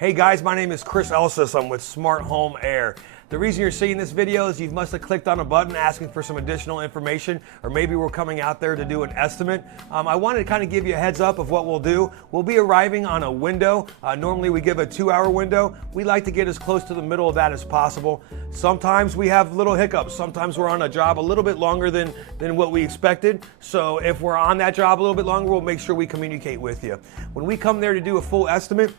Hey guys, my name is Chris Elsis. I'm with Smart Home Air. The reason you're seeing this video is you must have clicked on a button asking for some additional information, or maybe we're coming out there to do an estimate. I wanted to kind of give you a heads up of what we'll do. We'll be arriving on a window. Normally we give a 2-hour window. We like to get as close to the middle of that as possible. Sometimes we have little hiccups. Sometimes we're on a job a little bit longer than what we expected. So if we're on that job a little bit longer, we'll make sure we communicate with you. When we come there to do a full estimate,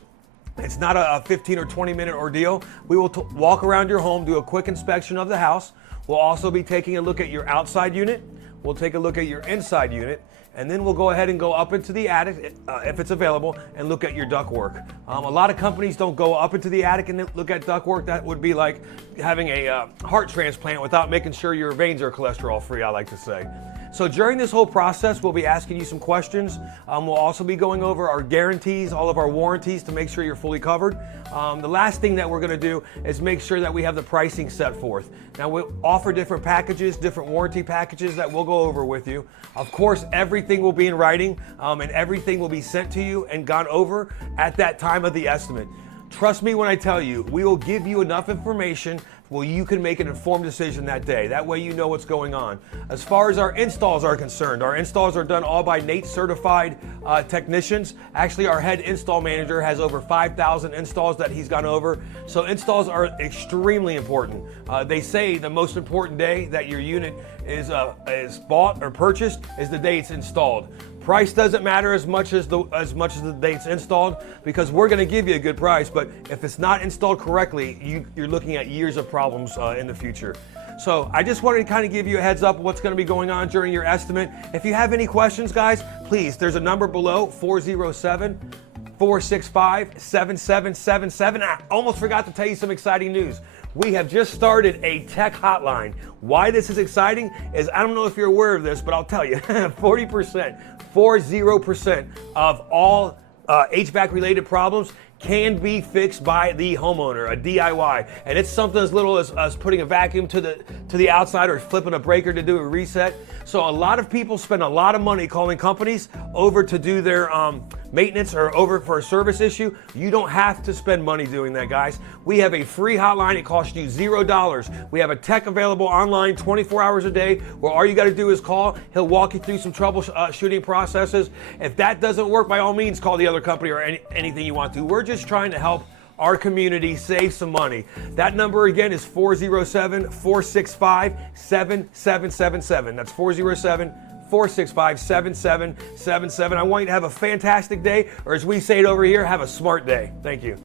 it's not a 15 or 20 minute ordeal. We will walk around your home, do a quick inspection of the house. We'll also be taking a look at your outside unit. We'll take a look at your inside unit, and then we'll go ahead and go up into the attic if it's available and look at your ductwork. A lot of companies don't go up into the attic and look at ductwork. That would be like having a heart transplant without making sure your veins are cholesterol free, I like to say. So during this whole process, we'll be asking you some questions. We'll also be going over our guarantees, all of our warranties to make sure you're fully covered. The last thing that we're gonna do is make sure that we have the pricing set forth. Now we'll offer different packages, different warranty packages that we'll go over with you. Of course, everything will be in writing and everything will be sent to you and gone over at that time of the estimate. Trust me when I tell you, we will give you enough information where you can make an informed decision that day. That way you know what's going on. As far as our installs are concerned, our installs are done all by NATE certified technicians. Actually, our head install manager has over 5,000 installs that he's gone over. So installs are extremely important. They say the most important day that your unit is bought or purchased is the day it's installed. Price doesn't matter as much as the day it's installed, because we're going to give you a good price, but if it's not installed correctly, you're looking at years of problems in the future. So I just wanted to kind of give you a heads up of what's going to be going on during your estimate. If you have any questions, guys, please, there's a number below, 407-465-7777. I almost forgot to tell you some exciting news. We have just started a tech hotline. Why this is exciting is, I don't know if you're aware of this, but I'll tell you, 40% of all HVAC related problems can be fixed by the homeowner, a DIY. And it's something as little as putting a vacuum to the outside or flipping a breaker to do a reset. So a lot of people spend a lot of money calling companies over to do their maintenance or over for a service issue. You don't have to spend money doing that, guys. We have a free hotline. It costs you $0. We have a tech available online 24 hours a day where all you got to do is call. He'll walk you through some troubleshooting processes. If that doesn't work, by all means, call the other company or anything you want to. We're just trying to help our community save some money. That number again is 407-465-7777. That's 407-465-7777. I want you to have a fantastic day, or as we say it over here, have a smart day. Thank you.